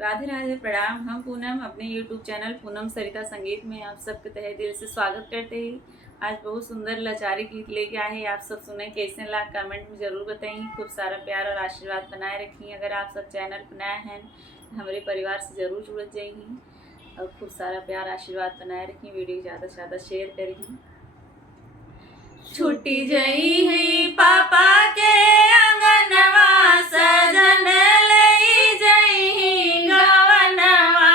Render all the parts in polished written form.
राधे राधे प्रणाम। हम पूनम अपने YouTube चैनल पूनम सरिता संगीत में आप सबके तहे दिल से स्वागत करते हैं। आज बहुत सुंदर लाचारी गीत लेके आए हैं। आप सब सुने कैसे लगा कमेंट में जरूर बताइए। खूब सारा प्यार और आशीर्वाद बनाए रखिए। अगर आप सब चैनल पर नए हैं हमारे परिवार से जरूर जुड़ जाइए और खूब सारा प्यार आशीर्वाद बनाए रखिए। वीडियो ज़्यादा से ज़्यादा शेयर करिए। छुट्टी जई है पापा के अंगनवा सजन लई जई गवनवा।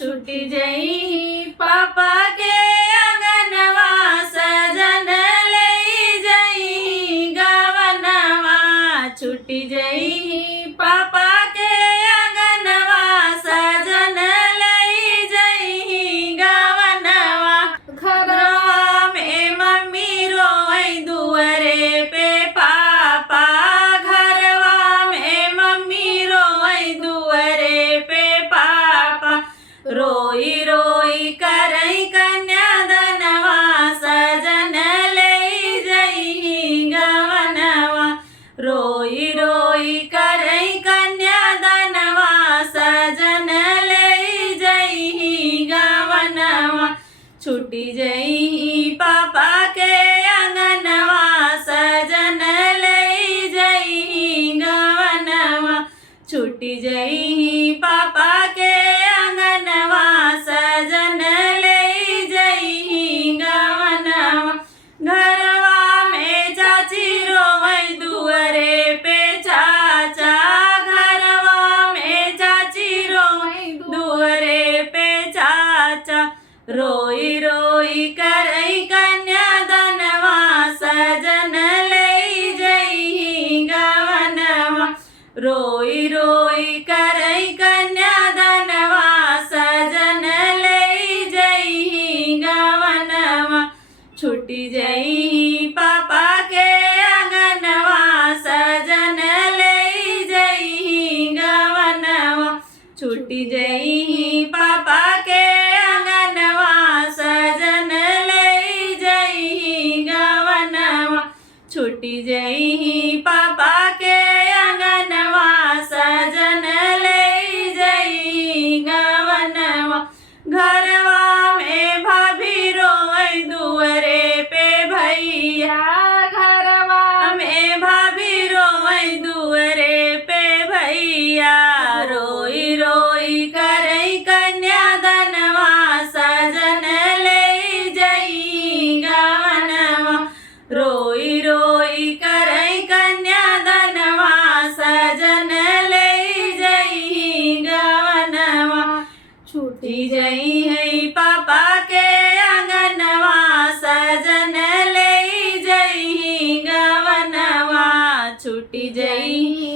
छुट्टी जई पापा के अंगनवा सजन लई जई गवनवा। छुट्टी जई पापा के अंगनवा सजन लई जई गवनवा। घरवा में मम्मी रोई दुअरे पे पापा। घरवा में मम्मी रोई दुअरे पे पापा। रोई रोई करई कन्यादानवा सजन लई जई गवनवा। रोई रोई करई कन्यादानवा सजन लई जई गवनवा। छुट्टी जई पापा के अंगनवा सजन लई जई गवनवा। छुट्टी जई पापा के अंगनवा सजन लई जई गवनवा। घरवा में चाची रोई दुअरे पे चाचा। घरवा में चाची रोई दुअरे पे चाचा। रोई रोई करई कन्यादानवा सजन लई जई गवनवा। रोई रोई करई कन्यादानवा सजन लई जई गवनवा। छुट्टी जई पापा के अंगनवा सजन लई जई गवनवा। छुट्टी जई पापा के अंगनवा सजन लई जई गवनवा। छुट्टी जई पापा के अंगनवा सजन लई जई गवनवा। घरवा में भाभी रोई दुअरे पे भैया। घरवा में भाभी रोई दुअरे पे भैया। रोई रोई करई कन्यादानवा सजन लई जई गवनवा। रोई रोई करई कन्यादानवा सजन लई जई गवनवा। छुट्टी जई है पापा के अंगनवा सजन लई जई गवनवा। छुट्टी जई